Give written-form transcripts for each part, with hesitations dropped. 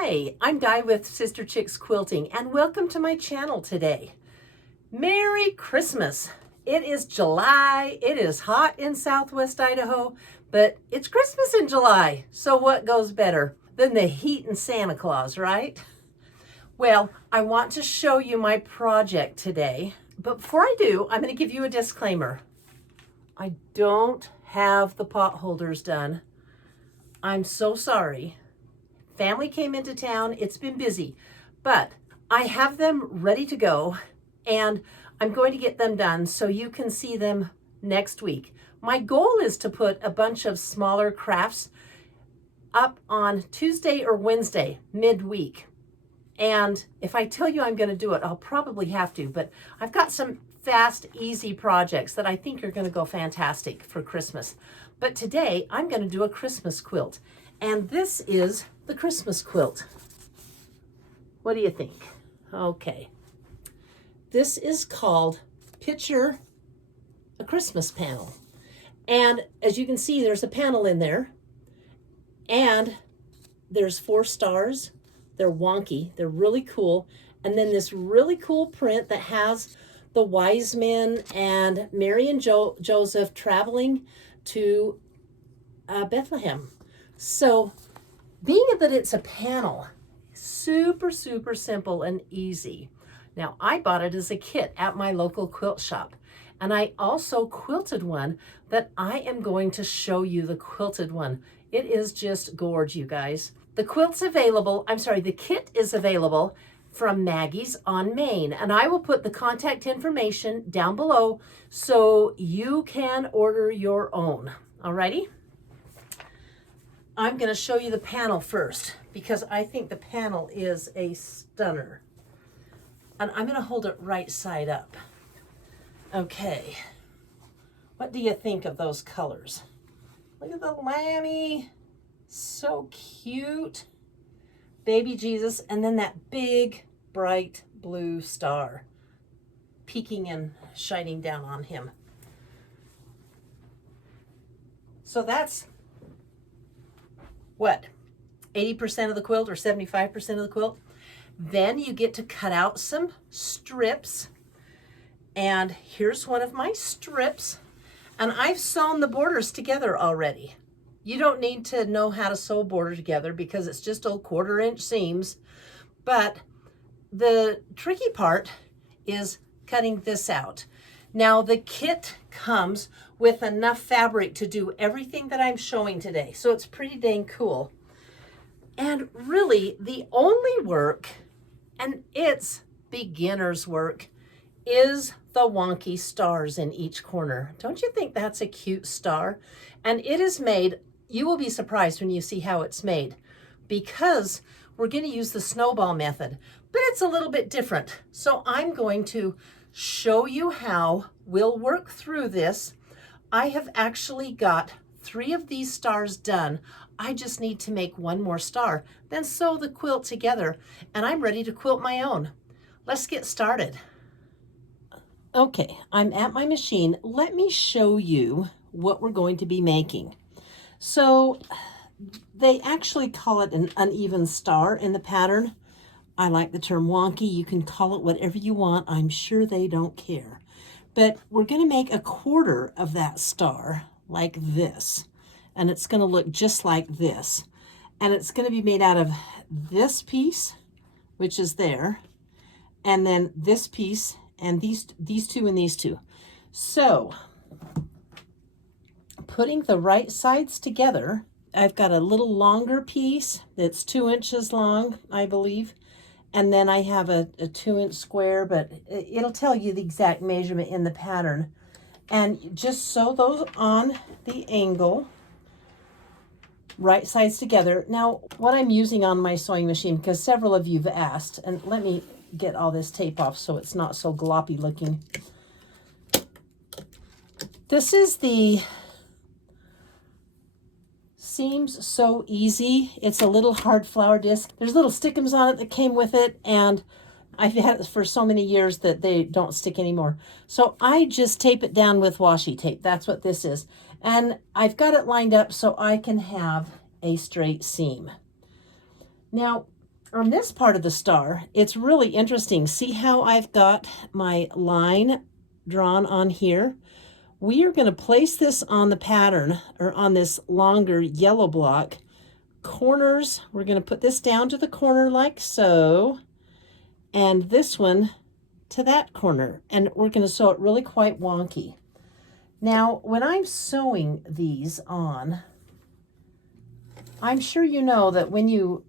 Hi, I'm Di with Sister Chicks Quilting, and welcome to my channel today. Merry Christmas! It is July, it is hot in Southwest Idaho, but it's Christmas in July, so what goes better than the heat and Santa Claus, right? Well, I want to show you my project today, but before I do, I'm going to give you a disclaimer. I don't have the pot holders done. I'm so sorry. Family came into town, it's been busy, but I have them ready to go and I'm going to get them done so you can see them next week. My goal is to put a bunch of smaller crafts up on Tuesday or Wednesday, midweek. And if I tell you I'm going to do it, I'll probably have to, but I've got some fast, easy projects that I think are going to go fantastic for Christmas. But today I'm going to do a Christmas quilt, and this is the Christmas quilt. What do you think? Okay. This is called Picture a Christmas Panel. And as you can see, there's a panel in there, and there's 4 stars. They're wonky. They're really cool. And then this really cool print that has the wise men and Mary and Joseph traveling to Bethlehem. So being that it's a panel, super simple and easy. Now, I bought it as a kit at my local quilt shop, and I also quilted one that I am going to show you, the quilted one. It is just gorgeous, you guys. The kit is available from Maggies on Main, and I will put the contact information down below so you can order your own. Alrighty? I'm going to show you the panel first because I think the panel is a stunner. And I'm going to hold it right side up. Okay. What do you think of those colors? Look at the lammy. So cute. Baby Jesus, and then that big, bright blue star peeking and shining down on him. So that's what, 80% of the quilt or 75% of the quilt? Then you get to cut out some strips. And here's one of my strips. And I've sewn the borders together already. You don't need to know how to sew a border together because it's just old 1/4 inch seams. But the tricky part is cutting this out. Now the kit comes with enough fabric to do everything that I'm showing today. So it's pretty dang cool. And really the only work, and it's beginner's work, is the wonky stars in each corner. Don't you think that's a cute star? And it is made, you will be surprised when you see how it's made, because we're going to use the snowball method, but it's a little bit different. So I'm going to show you how we'll work through this. I have actually got 3 of these stars done. I just need to make 1 more star, then sew the quilt together, and I'm ready to quilt my own. Let's get started. Okay, I'm at my machine. Let me show you what we're going to be making. So they actually call it an uneven star in the pattern. I like the term wonky. You can call it whatever you want. I'm sure they don't care. But we're going to make 1/4 of that star like this. And it's going to look just like this. And it's going to be made out of this piece, which is there, and then this piece, and these 2 and these 2. So putting the right sides together, I've got a little longer piece that's 2 inches long, I believe. And then I have a 2-inch square, but it'll tell you the exact measurement in the pattern. And just sew those on the angle, right sides together. Now, what I'm using on my sewing machine, because several of you've asked, and let me get all this tape off so it's not so gloppy looking. This is the Seams So Easy. It's a little hard flower disc. There's little stickums on it that came with it, and I've had it for so many years that they don't stick anymore. So I just tape it down with washi tape. That's what this is. And I've got it lined up so I can have a straight seam. Now, On this part of the star, it's really interesting. See how I've got my line drawn on here? We are going to place this on the pattern, or on this longer yellow block. Corners, we're going to put this down to the corner like so, and this one to that corner, and we're going to sew it really quite wonky. Now, when I'm sewing these on, I'm sure you know that when you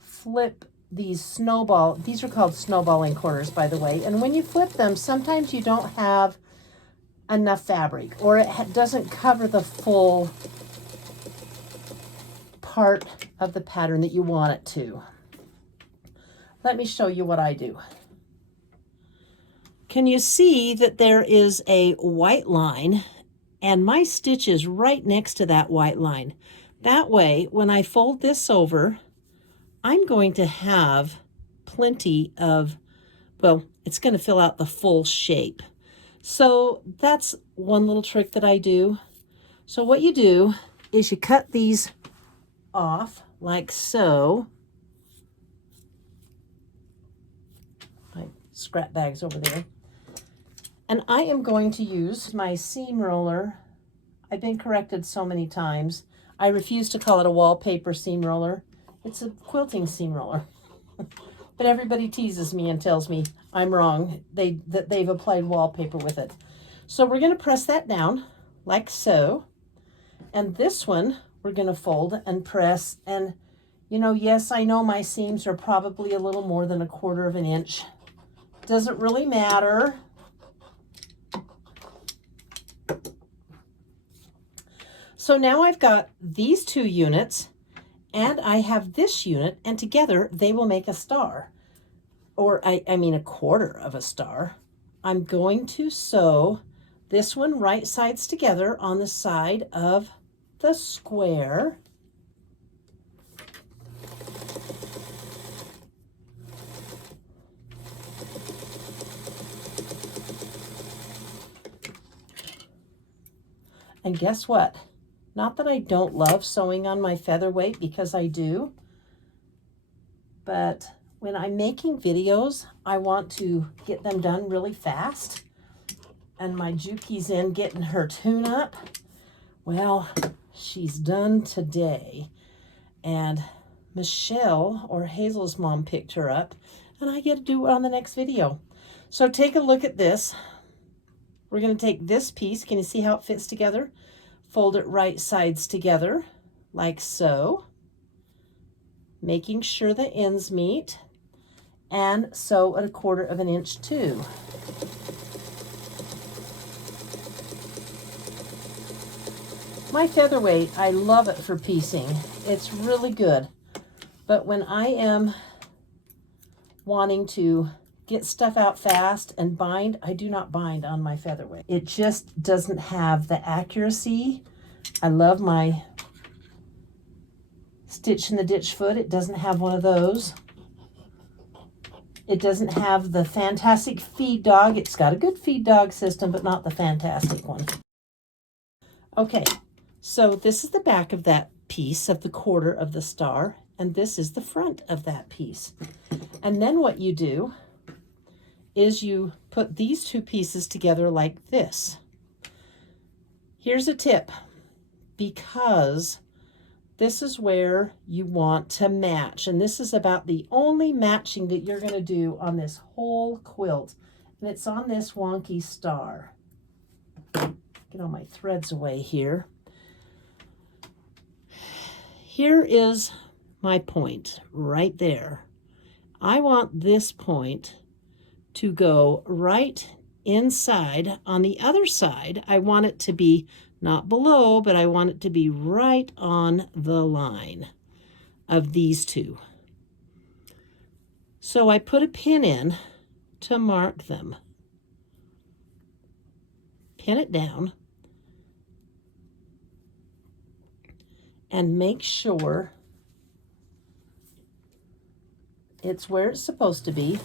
flip these these are called snowballing corners, by the way, and when you flip them, sometimes you don't have enough fabric, or it doesn't cover the full part of the pattern that you want it to. Let me show you what I do. Can you see that there is a white line, and my stitch is right next to that white line? That way, when I fold this over, I'm going to have plenty of, well, it's going to fill out the full shape. So that's one little trick that I do. So what you do is you cut these off like so. My scrap bag's over there. And I am going to use my seam roller. I've been corrected so many times. I refuse to call it a wallpaper seam roller. It's a quilting seam roller. But everybody teases me and tells me I'm wrong, that they've applied wallpaper with it. So we're going to press that down like so. And this one we're going to fold and press. And, you know, yes, I know my seams are probably a little more than 1/4 of an inch. Doesn't really matter. So now I've got these 2 units, and I have this unit, and together they will make a star, or I mean 1/4 of a star. I'm going to sew this one right sides together on the side of the square. And guess what? Not that I don't love sewing on my featherweight, because I do, but when I'm making videos, I want to get them done really fast. And my Juki's in getting her tune up. Well, she's done today. And Michelle, or Hazel's mom, picked her up, and I get to do it on the next video. So take a look at this. We're going to take this piece. Can you see how it fits together? Fold it right sides together like so, making sure the ends meet, and sew at 1/4 of an inch too. My featherweight, I love it for piecing. It's really good. But when I am wanting to get stuff out fast and bind, I do not bind on my featherweight. It just doesn't have the accuracy. I love my stitch in the ditch foot. It doesn't have one of those. It doesn't have the fantastic feed dog. It's got a good feed dog system, but not the fantastic one. Okay, so this is the back of that piece of the 1/4 of the star, and this is the front of that piece. And then what you do is you put these 2 pieces together like this. Here's a tip, because this is where you want to match, and this is about the only matching that you're going to do on this whole quilt, and it's on this wonky star. Get all my threads away here. Here is my point right there. I want this point to go right inside. On the other side, I want it to be not below, but I want it to be right on the line of these 2. So I put a pin in to mark them. Pin it down and make sure it's where it's supposed to be.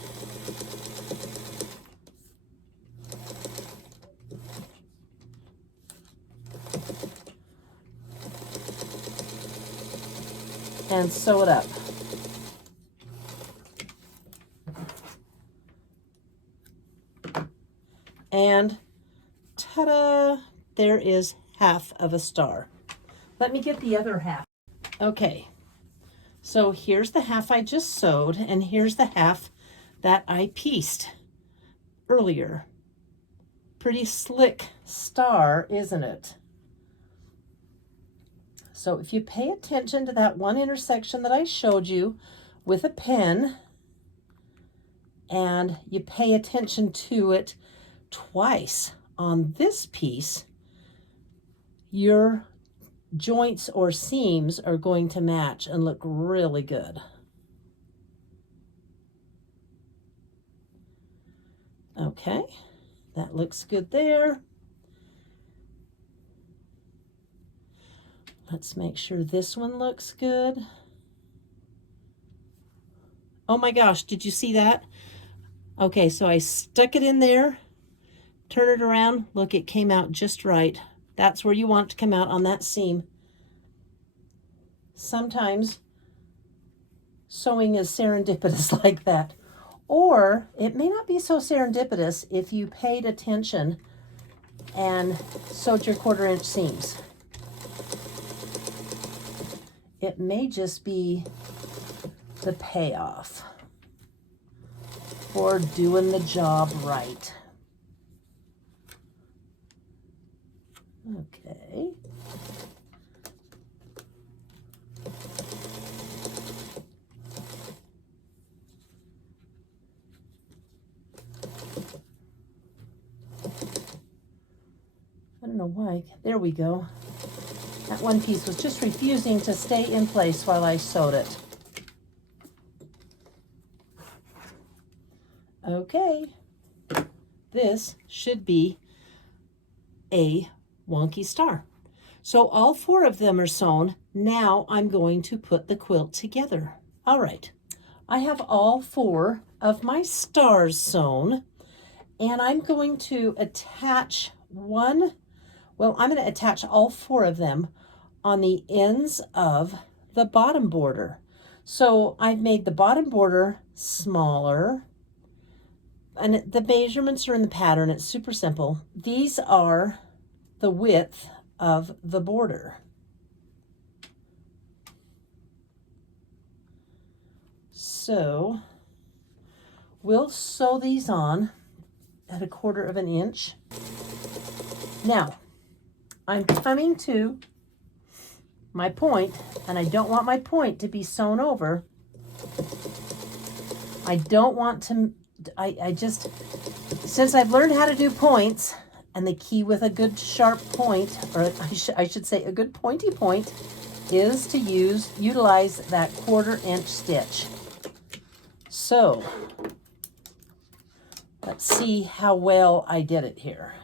And sew it up. And ta-da, there is half of a star. Let me get the other half. Okay, so here's the half I just sewed, and here's the half that I pieced earlier. Pretty slick star, isn't it? So if you pay attention to that one intersection that I showed you with a pen, and you pay attention to it twice on this piece, your joints or seams are going to match and look really good. Okay, that looks good there. Let's make sure this one looks good. Oh my gosh, did you see that? Okay, so I stuck it in there, turn it around, look, it came out just right. That's where you want it to come out, on that seam. Sometimes sewing is serendipitous like that. Or it may not be so serendipitous if you paid attention and sewed your 1/4 inch seams. It may just be the payoff for doing the job right. Okay. I don't know why. There we go. That one piece was just refusing to stay in place while I sewed it. Okay. This should be a wonky star. So all 4 of them are sewn. Now I'm going to put the quilt together. All right. I have all 4 of my stars sewn, and I'm going to attach one. Well, I'm going to attach all 4 of them on the ends of the bottom border. So I've made the bottom border smaller, and the measurements are in the pattern. It's super simple. These are the width of the border. So we'll sew these on at 1/4 inch. Now, I'm coming to my point, and I don't want my point to be sewn over. I don't want to, I just, since I've learned how to do points, and the key with a good sharp point, or I should say a good pointy point, is to utilize that 1/4 inch stitch. So let's see how well I did it here.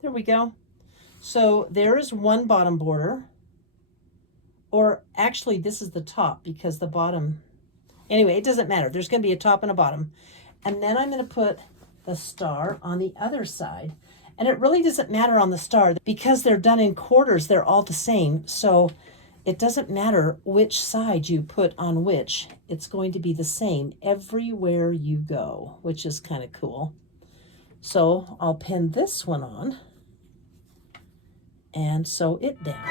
There we go. So there is one bottom border, or actually this is the top, because the bottom, anyway, it doesn't matter. There's going to be a top and a bottom. And then I'm going to put the star on the other side. And it really doesn't matter on the star, because they're done in quarters, they're all the same. So it doesn't matter which side you put on which. It's going to be the same everywhere you go, which is kind of cool. So I'll pin this one on and sew it down.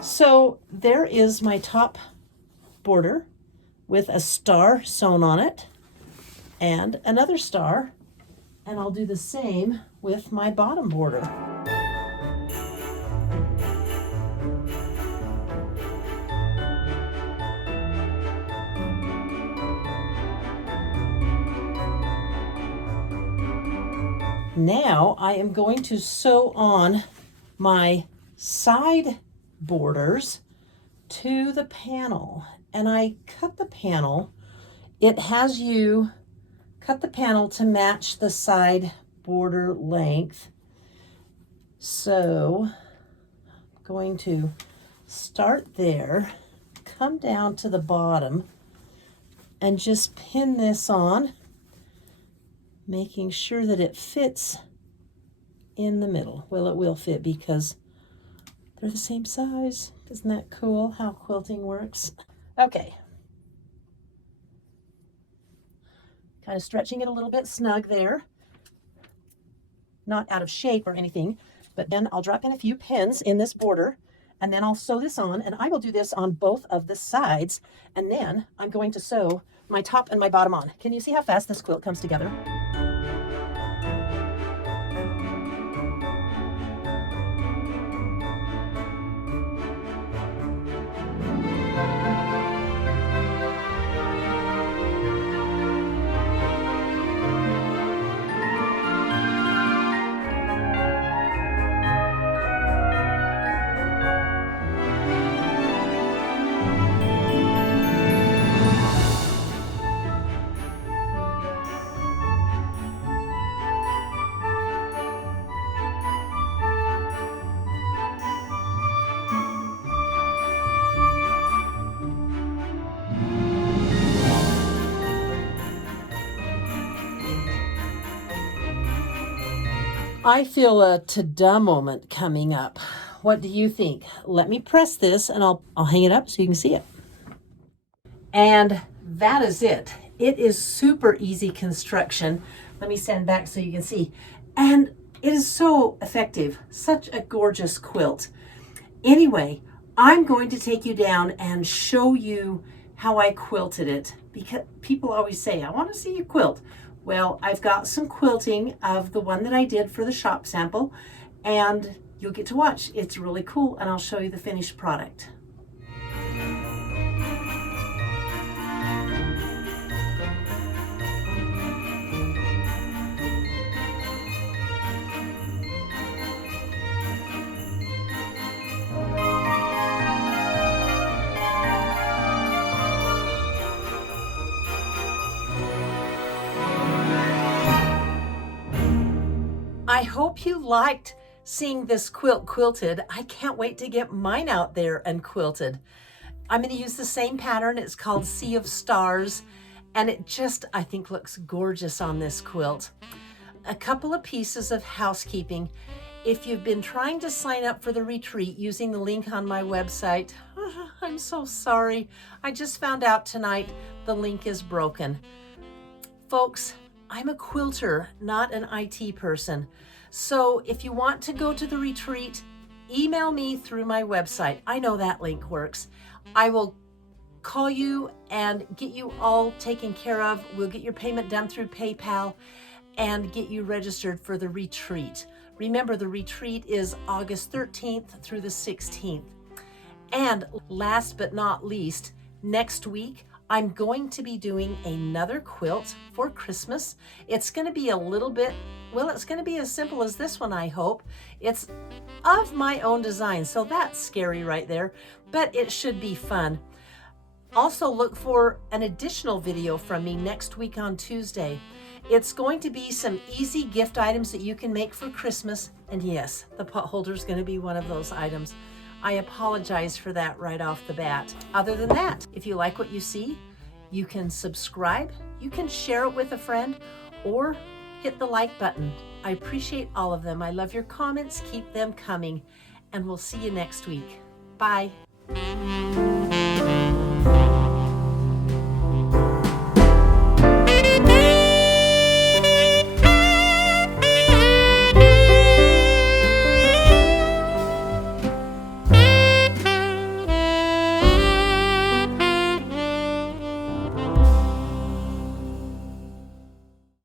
So there is my top border with a star sewn on it and another star, and I'll do the same with my bottom border. Now I am going to sew on my side borders to the panel, and I cut the panel. It has you cut the panel to match the side border length. So I'm going to start there, come down to the bottom, and just pin this on, making sure that it fits in the middle. Well, it will fit because they're the same size. Isn't that cool how quilting works? Okay. Kind of stretching it a little bit snug there. Not out of shape or anything, but then I'll drop in a few pins in this border, and then I'll sew this on, and I will do this on both of the sides, and then I'm going to sew my top and my bottom on. Can you see how fast this quilt comes together? I feel a ta-da moment coming up. What do you think? Let me press this and I'll hang it up so you can see it. And that is it. It is super easy construction. Let me stand back so you can see. And it is so effective. Such a gorgeous quilt. Anyway, I'm going to take you down and show you how I quilted it, because people always say, I want to see you quilt. Well, I've got some quilting of the one that I did for the shop sample, and you'll get to watch. It's really cool, and I'll show you the finished product. I hope you liked seeing this quilt quilted. I can't wait to get mine out there and quilted. I'm going to use the same pattern. It's called Sea of Stars, and it just, I think, looks gorgeous on this quilt. A couple of pieces of housekeeping. If you've been trying to sign up for the retreat using the link on my website, I'm so sorry. I just found out tonight the link is broken. Folks, I'm a quilter, not an IT person. So if you want to go to the retreat, email me through my website. I know that link works. I will call you and get you all taken care of. We'll get your payment done through PayPal and get you registered for the retreat. Remember, the retreat is August 13th through the 16th. And last but not least, next week, I'm going to be doing another quilt for Christmas. It's going to be a little bit, well, it's going to be as simple as this one, I hope. It's of my own design, so that's scary right there, but it should be fun. Also, look for an additional video from me next week on Tuesday. It's going to be some easy gift items that you can make for Christmas, and yes, the pot holder is going to be one of those items. I apologize for that right off the bat. Other than that, if you like what you see, you can subscribe, you can share it with a friend, or hit the like button. I appreciate all of them. I love your comments. Keep them coming, and we'll see you next week. Bye.